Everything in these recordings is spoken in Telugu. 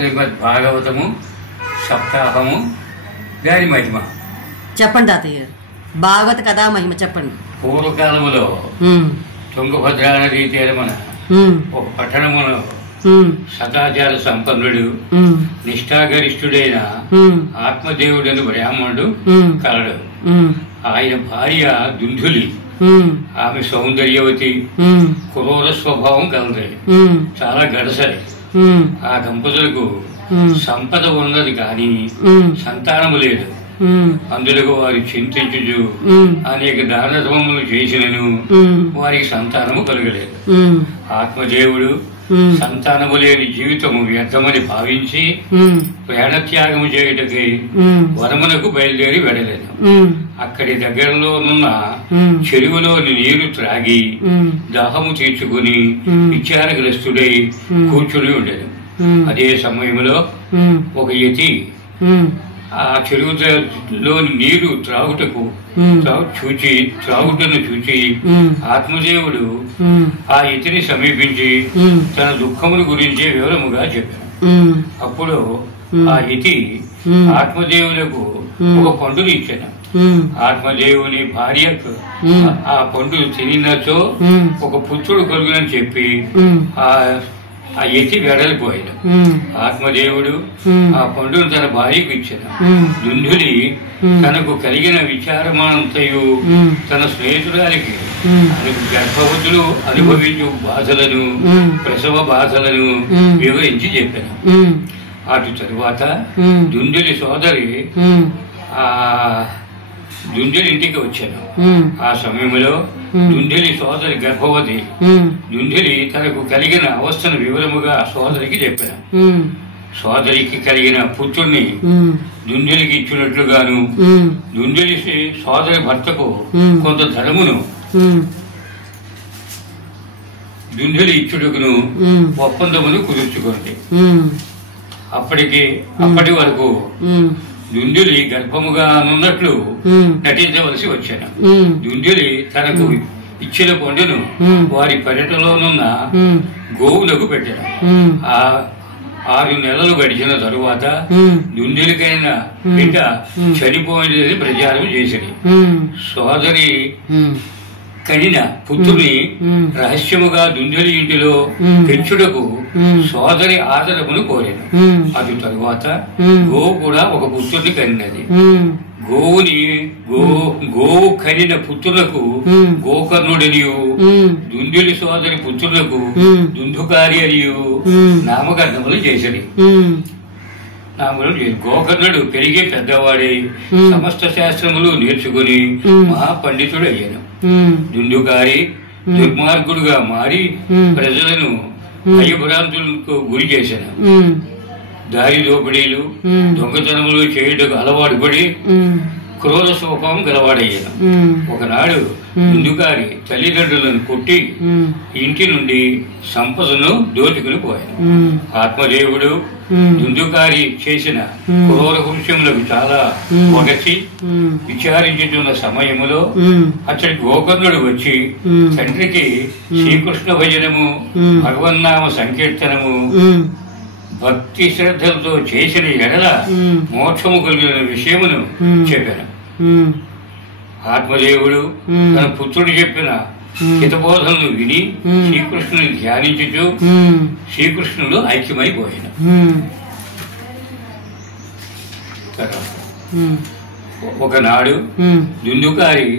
శ్రీమద్ భాగవతము సప్తాహము దాని మహిమ చెప్పండి తాతయ్య గారు. భాగవత కథా మహిమ చెప్పండి. పూర్వకాలములో తుంగభద్రా నదీ తీరమున ఒక పట్టణమును సదాచార సంపన్నుడు నిష్ఠాగరిష్ఠుడైన ఆత్మదేవుడని బ్రాహ్మణుడు కలడు. ఆయన భార్య దుంధులి. ఆమె సౌందర్యవతి, క్రూర స్వభావం కలది, చాలా గడసరి. ఆ దంపతులకు సంపద ఉన్నది కానీ సంతానము లేదు. అందులో వారి చింతించు అనేక దానధర్మములు చేసినను వారికి సంతానము కలగలేదు. ఆత్మదేవుడు సంతానము లేని జీవితము వ్యర్థమని భావించి ప్రాణత్యాగము చేయుటకై వనమునకు బయలుదేరి వెడలేదు. అక్కడి దగ్గరలోనున్న చెరువులోని నీరు త్రాగి దాహము తీర్చుకుని విచారగ్రస్తుడై కూర్చుని ఉండేది. అదే సమయంలో ఒక యతి ఆ చెరువులోని నీరు త్రాగుటను చూచి ఆత్మదేవుడు ఆ యతిని సమీపించి తన దుఃఖముల గురించి వివరముగా చెప్పాడు. అప్పుడు ఆ యతి ఆత్మదేవులకు ఒక పండుని ఇచ్చాను. ఆత్మదేవుని భార్యకు ఆ పండు తినినచో ఒక పుత్రుడు కలుగునని చెప్పి ఆ యతి వెడలిపోయాడు. ఆత్మదేవుడు ఆ పండును తన భార్యకు ఇచ్చాడు. దుంధులి తనకు కలిగిన విచారమంతయు తన స్నేహితురాలికి గర్భవతులు అనుభవించు బాధలను, ప్రసవ బాధలను వివరించి చెప్పాను. అటు తరువాత దుంధులి సోదరి దుంధులి ఇంటికి వచ్చాను. ఆ సమయంలో దుంధులి సోదరి గర్భవతి. దుంధులి తనకు కలిగిన అవస్థను వివరముగా సోదరికి చెప్పాను. సోదరికి కలిగిన పుత్రుణ్ణి దుంధులికి ఇచ్చినట్లుగాను దుంధులి సోదరి భర్తకు కొంత ధనమును దుంధులి ఇచ్చుటకును ఒప్పందమును కుదుర్చుకోండి. అప్పటి వరకు దుంధులి గర్భముగా నున్నట్లు నటించవలసి వచ్చాను. దుంధులి తనకు ఇచ్చిన పండును వారి పర్యటనలోనున్న గోవులకు పెట్టాను. 6 నెలలు గడిచిన తరువాత దుంధులికైన బిడ్డ చనిపోయినది ప్రచారం చేసింది. సోదరి కనిన పుత్రుని రహస్యముగా దుంధులి ఇంటిలో పెంచుటకు సోదరి ఆదరమును కోరాను. అటు తరువాత గోవు కూడా ఒక పుత్రుని కనినది. గోవు కనిన పుత్రులకు గోకర్ణుడనియు దుంధులి సోదరి పుత్రులకు దుందుకారి అనియు నామకరణములు చేసిరి. గోకర్ణుడు పెరిగి పెద్దవాడై సమస్త శాస్త్రములు నేర్చుకుని మహాపండితుడు అయ్యాను. దుందుకారి దుర్మార్గుడుగా మారి ప్రజలను భయభ్రాంతులకు గురి చేశాను. దారి దోపిడీలు, దొంగతనములు చేయుటకు అలవాటు పడి క్రూర స్వభావం గలవాడయ్యాను. ఒకనాడు దుందుకారి తల్లిదండ్రులను కొట్టి ఇంటి నుండి సంపదను దోచుకుని పోయాను. ఆత్మదేవుడు దుందుకారి చేసిన క్రూర కృత్యములకు చాలా ఒకచి విచారించుతున్న సమయములో అతడి గోకర్ణుడు వచ్చి తండ్రికి శ్రీకృష్ణ భజనము, భగవన్నామ సంకీర్తనము, భక్తి శ్రద్ధలతో చేసిన ఎడల మోక్షము కలిగిన విషయమును చెప్పాను. ఆత్మదేవుడు తన పుత్రుడు చెప్పిన హితబోధనను విని శ్రీకృష్ణుని ధ్యానించుచు శ్రీకృష్ణుడు ఐక్యమైపోయాను. ఒకనాడు దుందుకారి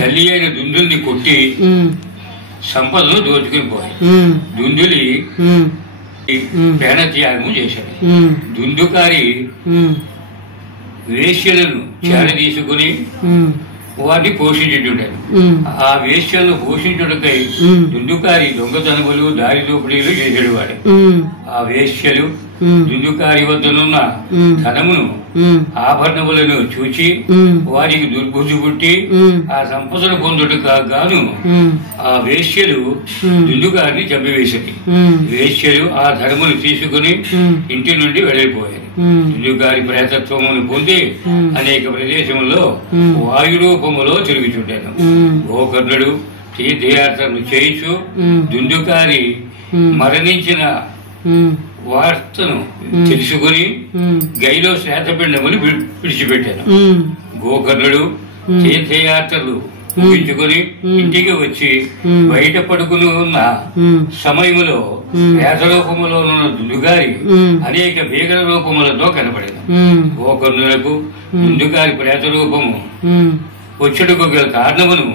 తల్లి అయిన దుందుల్ని కొట్టి సంపదను దోచుకుని పోయాడు. దుందులి ప్రాణత్యాగము చేశాడు. దుందుకారి వేశ్యలను చేరదీసుకుని వాటిని పోషించుంటాడు. ఆ వేశ్యలను పోషించుటకై దుందుకారి దొంగతనములు, దారి దోపిడీలు చేసాడు. వాడు ఆ వేశ్యలు దుందుకారి వద్దనున్న ధనమును, ఆభరణములను చూచి వారికి దుర్బుద్ధి పుట్టి ఆ సంపదను పొందుటకు గాను ఆ వేశ్యలు దుందుకారిని చంపివేసింది. వేశ్యలు ఆ ధనమును తీసుకుని ఇంటి నుండి వెళ్లిపోయారు. దుందుకారి ప్రేతత్వమును పొంది అనేక ప్రదేశములో వాయురూపములో తిరుగుచుంటాను. గోకర్ణుడు తీర్థయాత్రను చేయించు దుందుకారి మరణించిన వార్తను తెలుసుకుని గైలో శ్వేతపిండముని విడిచిపెట్టాను. గోకర్ణుడు తీర్థయాత్రలు ముగించుకొని ఇంటికి వచ్చి బయట పడుకుని ఉన్న సమయములో వేసరూపములో ఉన్న దుందుగారి అనేక భీకర రూపములతో కనపడింది. గోకర్ణులకు దుందుగారి ప్రేత రూపము వచ్చుటకు గల కారణమును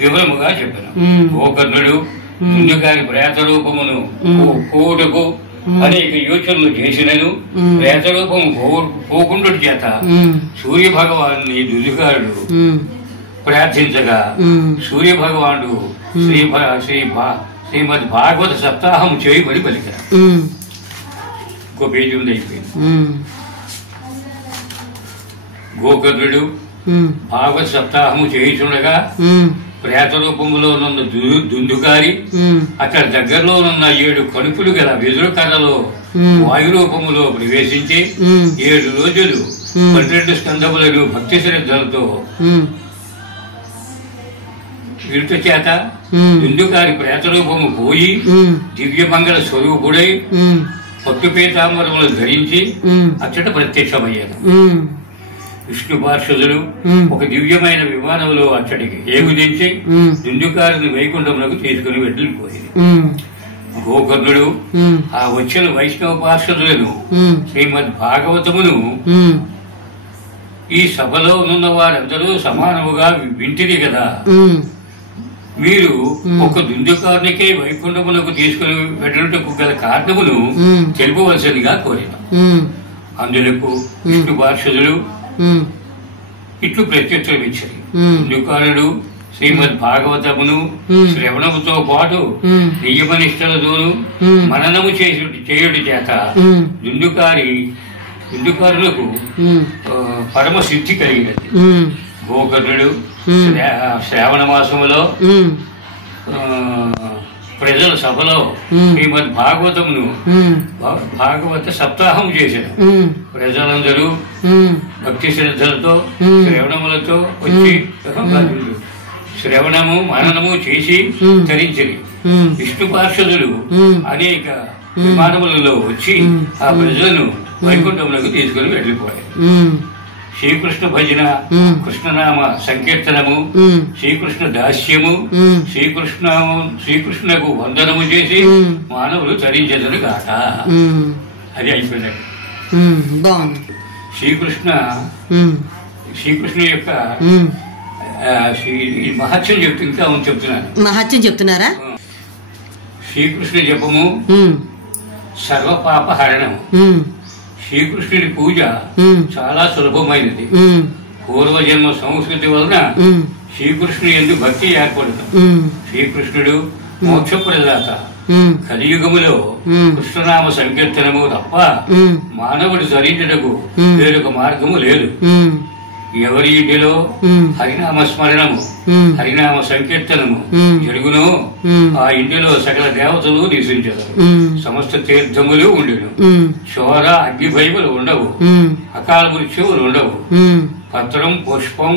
వివరముగా చెప్పాను. గోకర్ణుడు దుందుగారి ప్రేత రూపమును పోవుటకు అనేక యోచనలు చేసినను ప్రేత రూపము పోకుండా చేత సూర్య భగవాను దుందుగారుడు ప్రార్థించగా సూర్య భగవానుడు శ్రీమద్ భాగవత సప్తాహం చేయబడి పలికారు. ఇంకో పేజీ ఉంది అయిపోయింది. గోకర్ణుడు భాగవత సప్తాహము చేయుచుండగా ప్రేత రూపంలో ఉన్న దుందుకారి అక్కడ దగ్గరలో ఉన్న 7 కణుపులు గల వెదురు కర్రలో వాయు రూపములో ప్రవేశించి 7 రోజులు 12 స్కందములను భక్తి శ్రద్ధలతో విరుట చేత దుందుకారి ప్రేత రూపము పోయి దివ్యమంగళ స్వరూపుడై పట్టు పీతాంబరములు ధరించి అచ్చట ప్రత్యక్షమయ్యారు. విష్ణు పార్షదులు ఒక దివ్యమైన విమానంలో అచ్చటికి ఏగుదించి దుందుకారిని వైకుంఠములకు తీసుకుని వెళ్ళిపోయింది. గోకర్ణుడు ఆ వచ్చిన వైష్ణవ పార్షదులను శ్రీమద్ భాగవతమును ఈ సభలో ఉన్న వారందరూ సమానముగా వింటిది కదా, మీరు ఒక దుందుకారునికే వైకుంఠములకు తీసుకుని వెళ్ళటకు గల కారణమును తెలుపవలసిందిగా కోరిన. అందులకు విష్ణు పార్షదులు ఇట్లు ప్రత్యుత్తరం ఇచ్చారు. దుందుకారుడు శ్రీమద్ భాగవతమును శ్రవణముతో పాటు నియమనిష్టలతోనూ మననము చేయుడి చేత దుందుకారులకు పరమ సిద్ధి కలిగినది. గోకర్ణుడు శ్రావణ మాసములో ప్రజల సభలో శ్రీమద్ భాగవతమును భాగవత సప్తాహం చేశారు. ప్రజలందరూ భక్తి శ్రద్ధలతో శ్రవణములతో వచ్చి శ్రవణము మననము చేసి ధరించరు. విష్ణు పార్షదులు అనేక విమానములలో వచ్చి ఆ ప్రజలను వైకుంఠములకు తీసుకుని వెళ్లిపోయారు. శ్రీకృష్ణ భజన, కృష్ణనామ సంకీర్తనము, శ్రీకృష్ణ దాస్యము, శ్రీకృష్ణకు వందనము చేసి మానవులు తరించెదరు గాక. అది అయిపోయింది. శ్రీకృష్ణ యొక్క మహత్యం ఇంకా చెప్తున్నాను. మహత్యం చెప్తున్నారా? శ్రీకృష్ణ జపము సర్వపాప హరణము. శ్రీకృష్ణుడి పూజ చాలా సులభమైనది. పూర్వజన్మ సంస్కృతి వలన శ్రీకృష్ణుడు ఎందుకు భక్తి ఏర్పడదు. శ్రీకృష్ణుడు మోక్ష ప్రదాత. కలియుగములో కృష్ణనామ సంకీర్తనము తప్ప మానవుడు ధరించటకు వేరొక మార్గము లేదు. ఎవరి ఇంటిలో హరినామ స్మరణము, హరినామ సంకీర్తనము జరుగునో ఆ ఇంటిలో సకల దేవతలు నివసించరు. సమస్త తీర్థములు ఉండెను. చోర అగ్ని భయములు ఉండవు. అకాల మృత్యువులు ఉండవు. పత్రం, పుష్పం,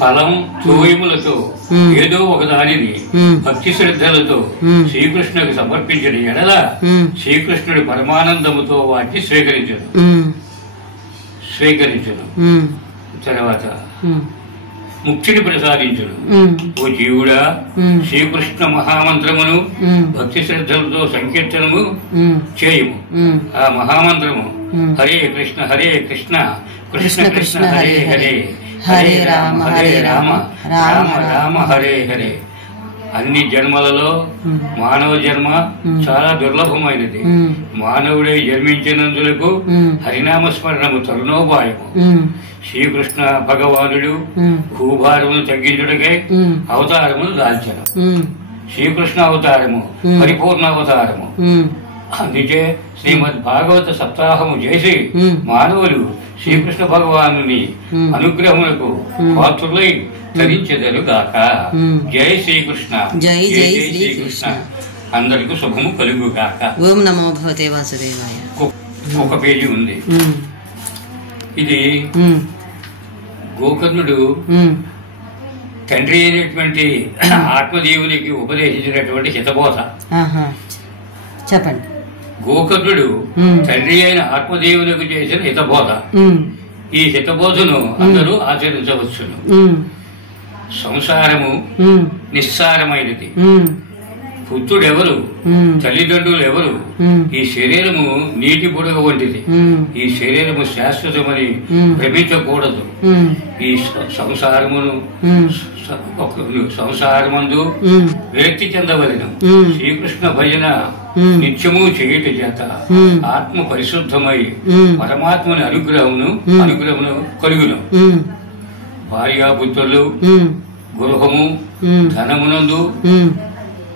ఫలం, తోయములతో ఏదో ఒక దానిని భక్తి శ్రద్ధలతో శ్రీకృష్ణుకు సమర్పించిన ఎడల శ్రీకృష్ణుడి పరమానందముతో వాటిని స్వీకరించను. తర్వాత ముక్తిని ప్రసాదించుడు. ఓ జీవుడా, శ్రీకృష్ణ మహామంత్రమును భక్తి శ్రద్ధలతో సంకీర్తనము చేయము. ఆ మహామంత్రము హరే కృష్ణ హరే కృష్ణ కృష్ణ కృష్ణ హరే హరే, హరే రామ రామ రామ హరే హరే. అన్ని జన్మలలో మానవ జన్మ చాలా దుర్లభమైనది. మానవుడే జన్మించినందులకు హరినామస్మరణము తరుణోపాయము. శ్రీకృష్ణ భగవానుడు భూభారమును తగ్గించుటకై అవతారమును దాల్చను. శ్రీకృష్ణ అవతారము పరిపూర్ణ అవతారము. అందుకే శ్రీమద్ భాగవత సప్తాహము చేసి మానవులు శ్రీకృష్ణ భగవానుని అనుగ్రహమునకు పాత్రులై ధరించెదరు గాక. జై శ్రీకృష్ణ, జై జై శ్రీకృష్ణ. అందరికీ శుభము కలుగు గాక. ఓం నమో భగవతే వాసుదేవాయ. ఒక పేజీ ఉంది. ఇది గోకర్ణుడు తండ్రి అయినటువంటి ఆత్మదేవునికి ఉపదేశించినటువంటి హితబోధ. చెప్పండి. గోకర్ణుడు తండ్రి అయిన ఆత్మదేవునికి చేసిన హితబోధ. ఈ హితబోధను అందరూ ఆచరించవచ్చును. సంసారము నిస్సారమైనది. పుత్రుడెవరు, తల్లిదండ్రులు ఎవరు, ఈ శరీరము నీటి బుడగ వంటిది. ఈ శరీరము శాశ్వతమని భ్రమించకూడదు. ఈ సంసారమందు విరక్తి చెందవలెను. శ్రీకృష్ణ భజన నిత్యము చేయుట చేత ఆత్మ పరిశుద్ధమై పరమాత్మని అనుగ్రహమును కలుగును. భార్యాపుత్రులు, గృహము, ధనమునందు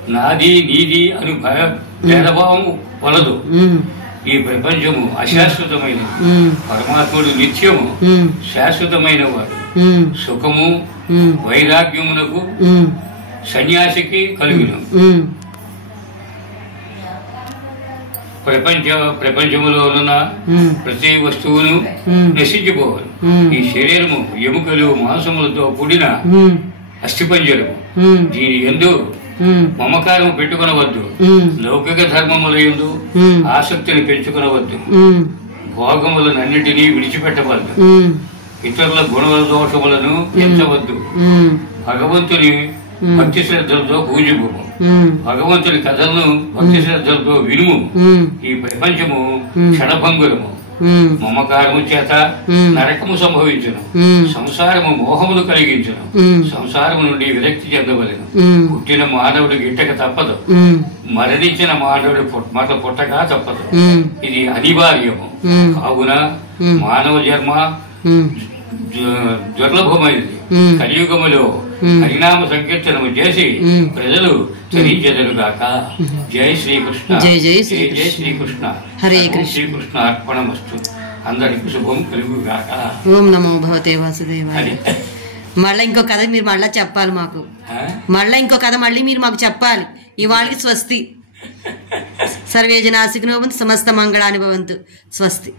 నాది నీది అని భేదభావము వలదు. ఈ ప్రపంచము అశాశ్వతమైనది. పరమాత్ముడు నిత్యము శాశ్వతమైన వాడు. సుఖము వైరాగ్యమునకు సన్యాసికి కలుగును. ప్రపంచములోనున్న ప్రతి వస్తువును నశించిపోవాలి. ఈ శరీరము ఎముకలు మాంసములతో కూడిన అస్థిపంజరము. దీని యందు మమకారము పెట్టుకునవద్దు. లౌకిక ధర్మముల యందు ఆసక్తిని పెంచుకునవద్దు. భోగములనన్నిటినీ విడిచిపెట్టవద్దు. ఇతరుల గుణముల దోషములను ఎంచవద్దు. భగవంతుని భక్తి శ్రద్ధలతో పూజింపు. భగవంతుని కథలను భక్తి శ్రద్ధలతో వినుము. ఈ ప్రపంచము క్షణభంగురము. మమకారము చేత నరకము సంభవించును. సంసారము మోహమును కలిగించును. సంసారము నుండి విరక్తి చెందవలెను. పుట్టిన మానవుడు గిట్టక తప్పదు. మరణించిన మానవుడు పుట్టక తప్పదు. ఇది అనివార్యము. కావున మానవ జన్మ దుర్లభమైనది. కలియుగములో హరినామ సంకీర్తనము చేసి ప్రజలు తరించెదరుగాక. జై శ్రీకృష్ణ. జై జై జై శ్రీకృష్ణ. హరే కృష్ణ. శ్రీకృష్ణ అర్పణమస్తు. అందరికి శుభం కలుగుగాక. ఓం నమో భగవతే వాసుదేవాయ. మళ్ళీ ఇంకో కథ మీరు మళ్ళా చెప్పాలి మాకు. మళ్ళీ మీరు మాకు చెప్పాలి. ఇవాళకి స్వస్తి. సర్వే జనా సుఖినో భవంతు. సమస్త మంగళాని భవంతు. స్వస్తి.